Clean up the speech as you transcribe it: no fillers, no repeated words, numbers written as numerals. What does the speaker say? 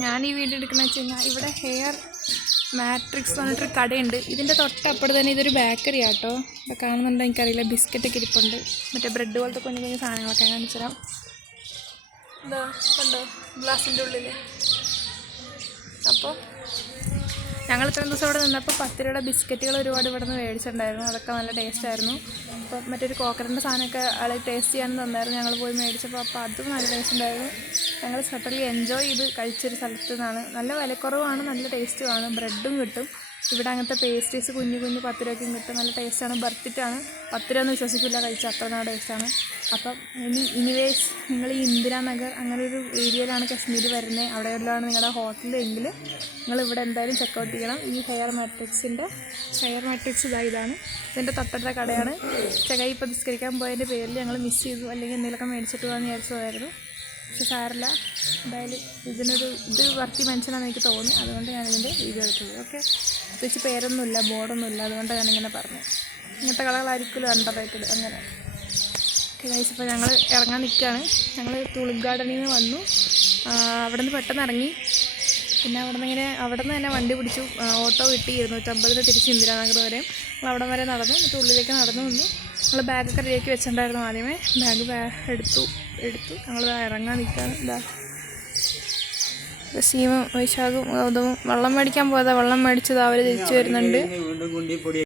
ഞാൻ ഈ വീഡിയോ എടുക്കുന്നത് വെച്ച് കഴിഞ്ഞാൽ ഇവിടെ ഹെയർ മാട്രിക്സ് പറഞ്ഞിട്ടൊരു കടയുണ്ട്. ഇതിൻ്റെ തൊട്ടപ്പുറത്ത് തന്നെ ഇതൊരു ബേക്കറി ആട്ടോ. ഇവിടെ കാണുന്നുണ്ടോ എനിക്കറിയില്ല. ബിസ്ക്കറ്റൊക്കെ ഇരിപ്പുണ്ട്, മറ്റേ ബ്രെഡ് പോലത്തെ കുഞ്ഞു കുഞ്ഞു സാധനങ്ങളൊക്കെ കാണിച്ചു തരാം. എന്താ കണ്ടോ ഗ്ലാസിൻ്റെ ഉള്ളിൽ. അപ്പോൾ ഞങ്ങൾ ഇത്രയും ദിവസം ഇവിടെ നിന്നപ്പോൾ 10 രൂപയുടെ ബിസ്ക്കറ്റുകൾ ഒരുപാട് ഇവിടെ നിന്ന് മേടിച്ചിട്ടുണ്ടായിരുന്നു. അതൊക്കെ നല്ല ടേസ്റ്റായിരുന്നു. അപ്പോൾ മറ്റൊരു കോക്കറിൻ്റെ സാധനമൊക്കെ ആൾ ടേസ്റ്റ് ചെയ്യാൻ തന്നായിരുന്നു. ഞങ്ങൾ പോയി മേടിച്ചപ്പോൾ അപ്പോൾ അതും നല്ല ടേസ്റ്റ് ഉണ്ടായിരുന്നു. ഞങ്ങൾ സട്ടലി എൻജോയ് ചെയ്ത് കഴിച്ചൊരു സ്ഥലത്ത് നിന്നാണ്. നല്ല വിലക്കുറവാണ്, നല്ല ടേസ്റ്റുമാണ്. ബ്രെഡും കിട്ടും ഇവിടെ. അങ്ങനത്തെ പേസ്ട്രീസ് കുഞ്ഞു കുഞ്ഞു 10 രൂപയ്ക്കും കിട്ടും. നല്ല ടേസ്റ്റാണ്. ബർത്തിട്ടാണ്. 10 രൂപ എന്ന് വിശ്വസിക്കില്ല, കഴിച്ച അത്ര നല്ല ടേസ്റ്റാണ്. അപ്പം എനിവേസ് നിങ്ങൾ ഈ ഇന്ദിരാനഗർ അങ്ങനെ ഒരു ഏരിയയിലാണ് കാശ്മീർ വരുന്നത്, അവിടെയുള്ളതാണ് നിങ്ങളുടെ ഹോട്ടലെങ്കിൽ നിങ്ങൾ ഇവിടെ എന്തായാലും ചെക്കൗട്ട് ചെയ്യണം. ഈ ഹെയർ മാട്രിക്സ് ഇതാണ്. ഇതിൻ്റെ തൊട്ടടുത്ത കടയാണ്. ചകൈ ഇപ്പോൾ നിസ്കരിക്കാൻ പോയതിൻ്റെ പേരിൽ ഞങ്ങൾ മിസ് ചെയ്തു, അല്ലെങ്കിൽ എന്തെങ്കിലുമൊക്കെ മേടിച്ചിട്ട് പോകാമെന്ന് വിചാരിച്ചതായിരുന്നു. പക്ഷെ സാരമില്ല, എന്തായാലും ഇത് വർത്തി മെൻഷനാണെന്ന് എനിക്ക് തോന്നി. അതുകൊണ്ട് ഞാനിതിൻ്റെ വീഡിയോ എടുത്തത്. ഓക്കെ, പ്രത്യേകിച്ച് പേരൊന്നുമില്ല, ബോർഡൊന്നുമില്ല, അതുകൊണ്ട് ഞാനിങ്ങനെ പറഞ്ഞു. ഇങ്ങനത്തെ കടകളായിരിക്കുമല്ലോ അണ്ടർറേറ്റഡ്. അങ്ങനെ ഓക്കെ ഗൈസ്, ഇപ്പോൾ ഞങ്ങൾ ഇറങ്ങാൻ നിൽക്കുകയാണ്. ഞങ്ങൾ ടൂളിപ്പ് ഗാർഡനിൽ നിന്ന് വന്നു. അവിടെ നിന്ന് പെട്ടെന്ന് ഇറങ്ങി. പിന്നെ അവിടെ നിന്ന് തന്നെ വണ്ടി പിടിച്ചു. ഓട്ടോ കിട്ടി 250 തിരിച്ച് ഇന്ദിരാനഗർ വരെ. ഞങ്ങൾ അവിടം വരെ നടന്നു. എന്നിട്ട് ഉള്ളിലേക്ക് നടന്നു വന്നു. ഞങ്ങൾ ബാഗൊക്കെ റെഡിയാക്കി വെച്ചിട്ടുണ്ടായിരുന്നു. ആദ്യമേ ബാഗ് എടുത്തു. ഞങ്ങൾ ഇറങ്ങാൻ നിൽക്കുകയാണ്. ഇതാ സീമും വൈശാഖും ഗൗതമും വെള്ളം മേടിക്കാൻ പോയതാണ്. വെള്ളം മേടിച്ചത് അവർ തിരിച്ചു വരുന്നുണ്ട്.